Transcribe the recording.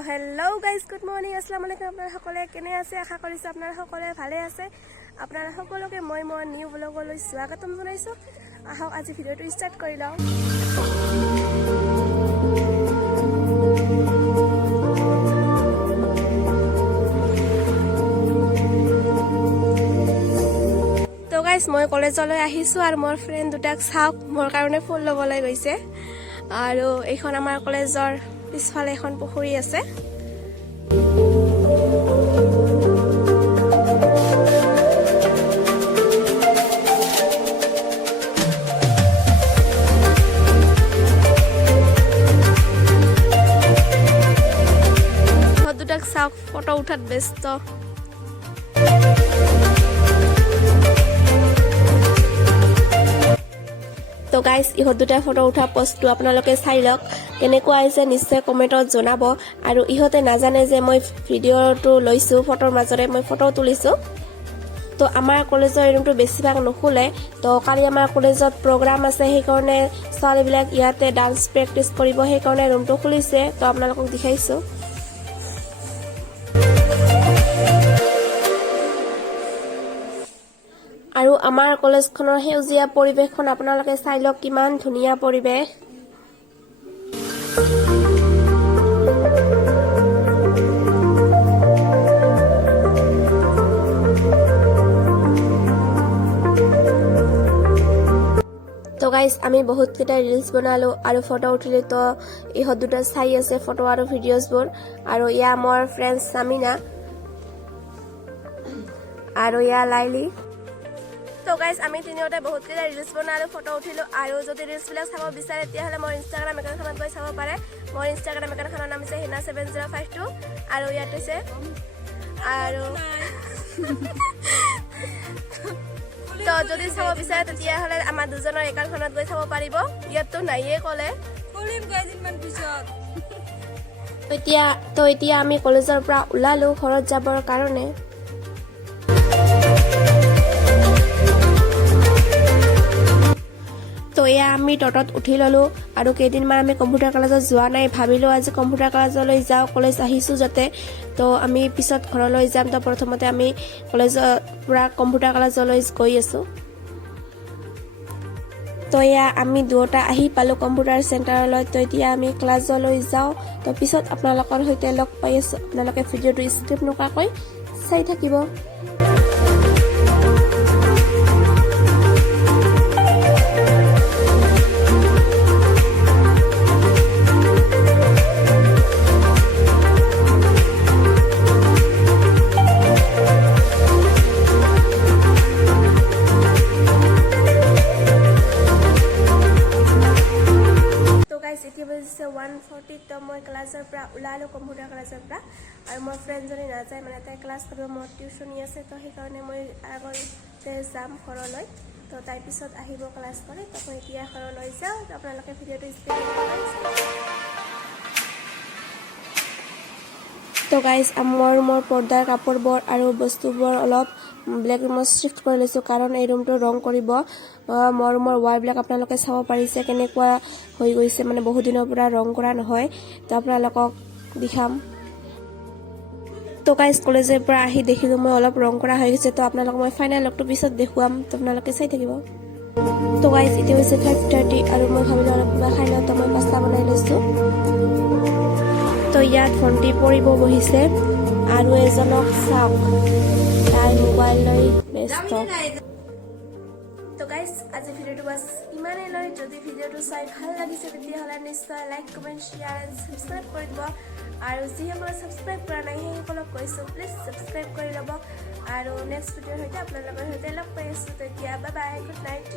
তো hello' guys, good morning, আসসালামু আলাইকুম। আপোনালোক সকলোৱে কেনে আছে? আশা কৰিছোঁ আপোনালোক সকলোৱে ভালে আছে। আপোনালোক সকলোকে মই নিউ ব্লগলৈ স্বাগতম জনাইছোঁ। আহক আজি ভিডিঅ'টো ষ্টাৰ্ট কৰি লওঁ। তো গাইজ, মই কলেজলৈ আহিছোঁ আৰু মোৰ ফ্ৰেণ্ড দুটাক চাওক মোৰ কাৰণে ফুল ল'বলৈ গৈছে। আৰু এইখন আমাৰ কলেজৰ পিছফালে এখন পুখুৰী আছে। দুটাক চাওক ফটো উঠাত ব্যস্ত। তো গাইজ, ইহঁত দুটা ফটো উঠা পোষ্টটো আপোনালোকে চাই লওক, কেনেকুৱা আহিছে নিশ্চয় কমেণ্টত জনাব। আৰু ইহঁতে নাজানে যে মই ভিডিঅ'টো লৈছোঁ, ফটোৰ মাজৰে মই ফটো তুলিছোঁ। তো আমাৰ কলেজৰ ৰুমটো বেছিভাগ নুখুলে, তো কালি আমাৰ কলেজত প্ৰগ্ৰাম আছে, সেইকাৰণে ছোৱালীবিলাক ইয়াতে ডান্স প্ৰেক্টিচ কৰিব, সেইকাৰণে ৰুমটো খুলিছে। তো আপোনালোকক দেখাইছোঁ। আৰু আমাৰ কলেজখনৰ সেউজীয়া পৰিৱেশখন আপোনালোকে চাই লওক, কিমান ধুনীয়া পৰিৱেশ। তো গাইজ, আমি বহুতকেইটা ৰিলছ বনালোঁ আৰু ফটো উঠিলোঁ। তো ইহঁত দুটা চাই আছে ফটো আৰু ভিডিঅ'জবোৰ। আৰু ইয়া মোৰ ফ্ৰেণ্ড সামিনা আৰু ইয়া লাইলি। তো গাইজ, আমি তিনিওতে বহুতকেইটা ৰিলছ বনালোঁ, ফটো উঠিলোঁ। আৰু যদি ৰিলছবিলাক চাব বিচাৰে তেতিয়াহ'লে মোৰ ইনষ্টাগ্ৰাম একাউণ্টখনত গৈ চাব পাৰে। মোৰ ইনষ্টাগ্ৰাম একাউণ্টখনৰ নাম হৈছে hina7052 আৰু ইয়াত হৈছে আৰু তো যদি চাব বিচাৰে তেতিয়াহ'লে আমাৰ দুজনৰ একাউণ্টখনত গৈ চাব পাৰিব। ইয়াততো নাইয়ে ক'লে। এতিয়া আমি কলেজৰ পৰা ওলালোঁ ঘৰত যাবৰ কাৰণে। তো এয়া আমি টটত উঠি ল'লোঁ আৰু কেইদিনমান আমি কম্পিউটাৰ ক্লাছত যোৱা নাই, ভাবিলোঁ আজি কম্পিউটাৰ ক্লাছলৈ যাওঁ, কলেজ আহিছোঁ যাতে। তো আমি পিছত ঘৰলৈ যাম। তো প্ৰথমতে আমি কলেজৰ পৰা কম্পিউটাৰ ক্লাছলৈ গৈ আছোঁ। তো এয়া আমি দুয়োটা আহি পালোঁ কম্পিউটাৰ চেণ্টাৰলৈ। তো এতিয়া আমি ক্লাছলৈ যাওঁ। তো পিছত আপোনালোকৰ সৈতে লগ পাই আছোঁ। আপোনালোকে ভিডিঅ'টো স্কিপ নকৰাকৈ চাই থাকিব। এতিয়া বাজিছে 1:40। তো মই ক্লাছৰ পৰা ওলালোঁ কম্পিউটাৰ ক্লাছৰ পৰা। আৰু মোৰ ফ্ৰেণ্ডজনী নাযায়, মানে তাই ক্লাছ কৰিব, মোৰ টিউচনি আছে। তো সেইকাৰণে মই আগতে যাম ঘৰলৈ। তো তাই পিছত আহিব ক্লাছ কৰি। তো মই এতিয়া ঘৰলৈ যাওঁ। তো আপোনালোকে ভিডিঅ'টো স্কিপ নকৰিব। তো গাইজ, মোৰ পৰ্দাৰ কাপোৰবোৰ আৰু বস্তুবোৰ অলপ ব্লেক ৰুমত শ্বিফ্ট কৰি লৈছোঁ, কাৰণ এই ৰুমটো ৰং কৰিব। মোৰ ৰুমৰ ৱালবিলাক আপোনালোকে চাব পাৰিছে কেনেকুৱা হৈ গৈছে, মানে বহুত দিনৰ পৰা ৰং কৰা নহয়। তো আপোনালোকক দেখাম। তো গাইজ, কলেজৰ পৰা আহি দেখিলোঁ মই অলপ ৰং কৰা হৈ গৈছে। তো আপোনালোকক মই ফাইনেল লুকটো পিছত দেখুৱাম। তো আপোনালোকে চাই থাকিব। তো গাইজ, এতিয়া হৈছে 5:30 আৰু মই ভাবিলোঁ অলপ কিবা খাই লওঁ। তো মই পাস্তা বনাই লৈছোঁ। তো ইয়াত ভণ্টি পঢ়িব বহিছে আৰু এজনক চাওক, তাই মোবাইল লৈ ব্যস্ত। তো গাইজ, আজি ভিডিঅ'টো বাছ ইমানেই লৈ। যদি ভিডিঅ'টো চাই ভাল লাগিছে তেতিয়াহ'লে নিশ্চয় like, comment, share and subscribe কৰি দিব। আৰু যিসকলে ছাবস্ক্ৰাইব কৰা নাই সেইসকলক কৈছোঁ প্লিজ ছাবস্ক্ৰাইব কৰি ল'ব। আৰু নেক্সট ভিডিঅ'ৰ সৈতে আপোনালোকৰ সৈতে লগ পাই আছোঁ। তেতিয়া বাই বাই, গুড নাইট।